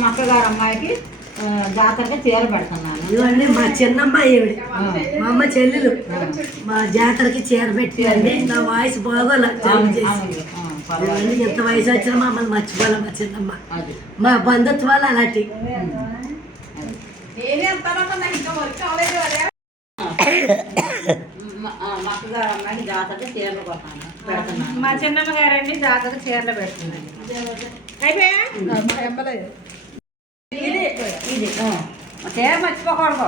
మా అక్కగారు అమ్మాయికి జాతరగా చీర పెడుతున్నాను. ఇదిగోండి మా చిన్నమ్మాయి మా అమ్మ చెల్లెలు మా జాతరకి చీర పెట్టి అండి. నా వాయిస్ బాగోలే ఎంత వయసు వచ్చినా మమ్మల్ని మర్చిపోలే మా చిన్నమ్మ. మా బంధుత్వాలు అలాంటి. మా అక్కగారు అమ్మాయికి జాతరగా చీరలు పెడుతున్నాను. మా చిన్నమ్మ గారండి జాతర చీరలు పెడుతుంది. అయిపోయా ఇది చీర మర్చిపోకూడదు.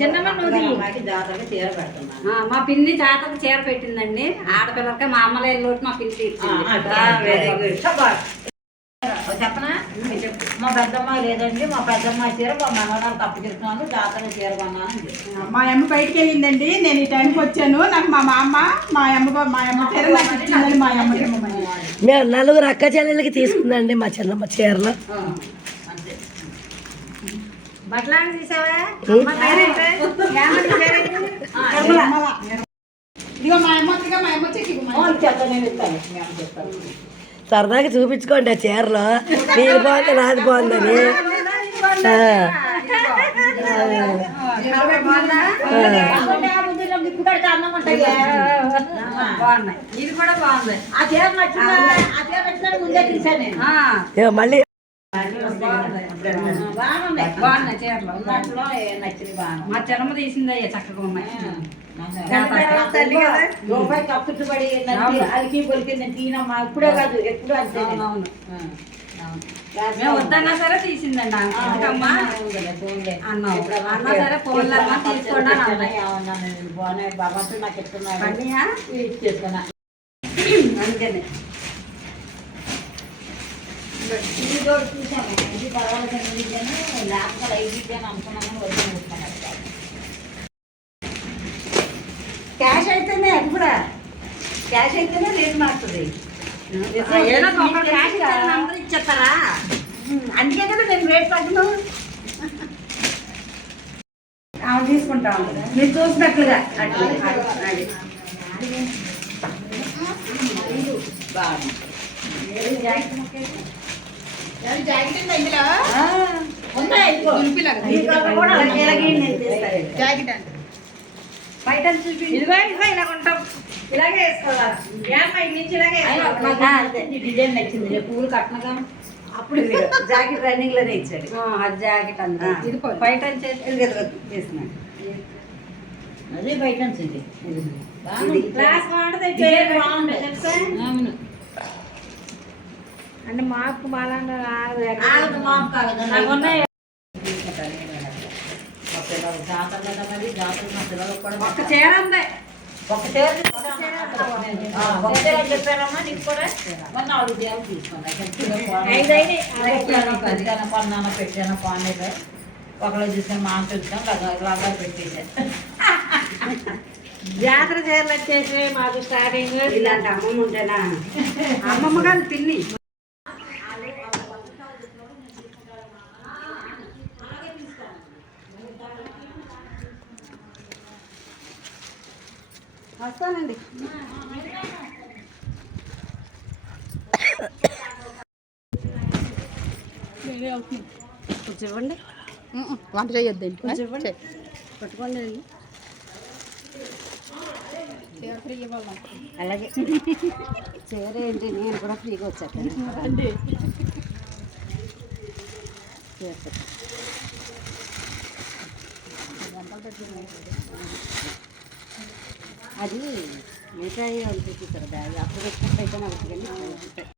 చిన్నమ్మ అమ్మాయికి జాతరగా చీర పెడుతున్నాను. మా పిన్ని జాతరకు చీర పెట్టిందండి. ఆడపిల్లకి మా అమ్మలే లోటు మా పిన్ని ఇచ్చింది. చెప్పనా? మా పెద్దమ్మ లేదండి, మా పెద్దమ్మ చీర మా మనవరాలు తప్పు చెప్తున్నాను, జాతర చీర కొన్నాను. మా అమ్మ బయటికి వెళ్ళిందండి. నేను ఈ టైంకి వచ్చాను. నాకు మా అమ్మ చీర నాకు ఇచ్చిందని మా అమ్మ మేము నలుగురు అక్క చెల్లెలకి తీసుకుందండి మా చిన్నమ్మ చీరలు. బట్టలాంటి తీసావా? ఇదిగో మా అమ్మ చెప్తాను. సరదాగా చూపించుకోండి ఆ చీరలో నీది బాగుంది నాది బాగుందని. ఇది కూడా బాగుంది. ఆ చీర నచ్చిన ముందే తీసాను నేను. మళ్ళీ బాగున్నాయి చీరలు. నచ్చింది బాగా. మా చెరమ తీసింది అయ్యా చక్కగా ఉన్నాయి. రూపాయి కప్పుట్టుబడి అలికి పొలికి నేను తీనమ్మా. ఇప్పుడే కాదు ఎప్పుడు అంతే. మేము వద్దన్నా సరే తీసిందండి. అమ్మా అన్నా సరే ఫోన్లమ్మా తీసుకోండి బాగున్నాయి భగవంతుడు నాకు ఇస్తున్నాడు. చేసుకున్నా అందుకని ఇది చూసాము. ఇది పర్వాలేదు లేకపోతే అయిపోయింది అనుకున్నాను. వచ్చి క్యాష్ అయితేనే కూడా క్యాష్ అయితేనే రేట్ మారుతుంది. అందరూ ఇచ్చేస్తారా? అందుకే కదా నేను రేట్ తగ్గను. తీసుకుంటా ఉంటుంది మీరు చూసినట్లుగా. జాకెట్ అంటే బయట చూపి ఇదిగో ఇలా ఉంటాం. ఇలాగే వేసుకోవాలి. నుంచి ఇలాగే డిజైన్ నచ్చింది. పువ్వులు కట్టనగా అప్పుడు జాకెట్ రన్నింగ్ లోనే ఇచ్చాడు. అది జాకెట్ అంతా ఇది బయట చేస్తున్నాడు. అదే బయట క్లాస్ బాగుంటుంది. అంటే మాకు మాకు కాదు. జాతర కదా మరి. జాతర మా పిల్లలకు కూడా ఒక్క చీర ఉంది. ఒక చీర చెప్పారమ్మా. నీకు కూడా మొన్న 4 చీరలు తీసుకున్నా. కొన్నాను పెట్టాను. పానేది ఒకళ్ళు చూసాను మా చూసాను లాగా పెట్టేసాను. జాతర చీరలు వచ్చేసి మాకు స్టార్టింగ్ ఇలాంటి అమ్మమ్మ ఉంటేనా అమ్మమ్మ కాదు పిన్ని. వస్తానండి. కొంచెం ఇవ్వండి. వంట చేయొద్దండి. కొంచెం ఇవ్వండి. పట్టుకోండి. అలాగే చీర ఏంటి నేను కూడా ఫ్రీగా వచ్చాను. అది మిగతాయి అనిపిస్తుంది కదా. అప్పుడు పెట్టినప్పుడు అయితే నాకు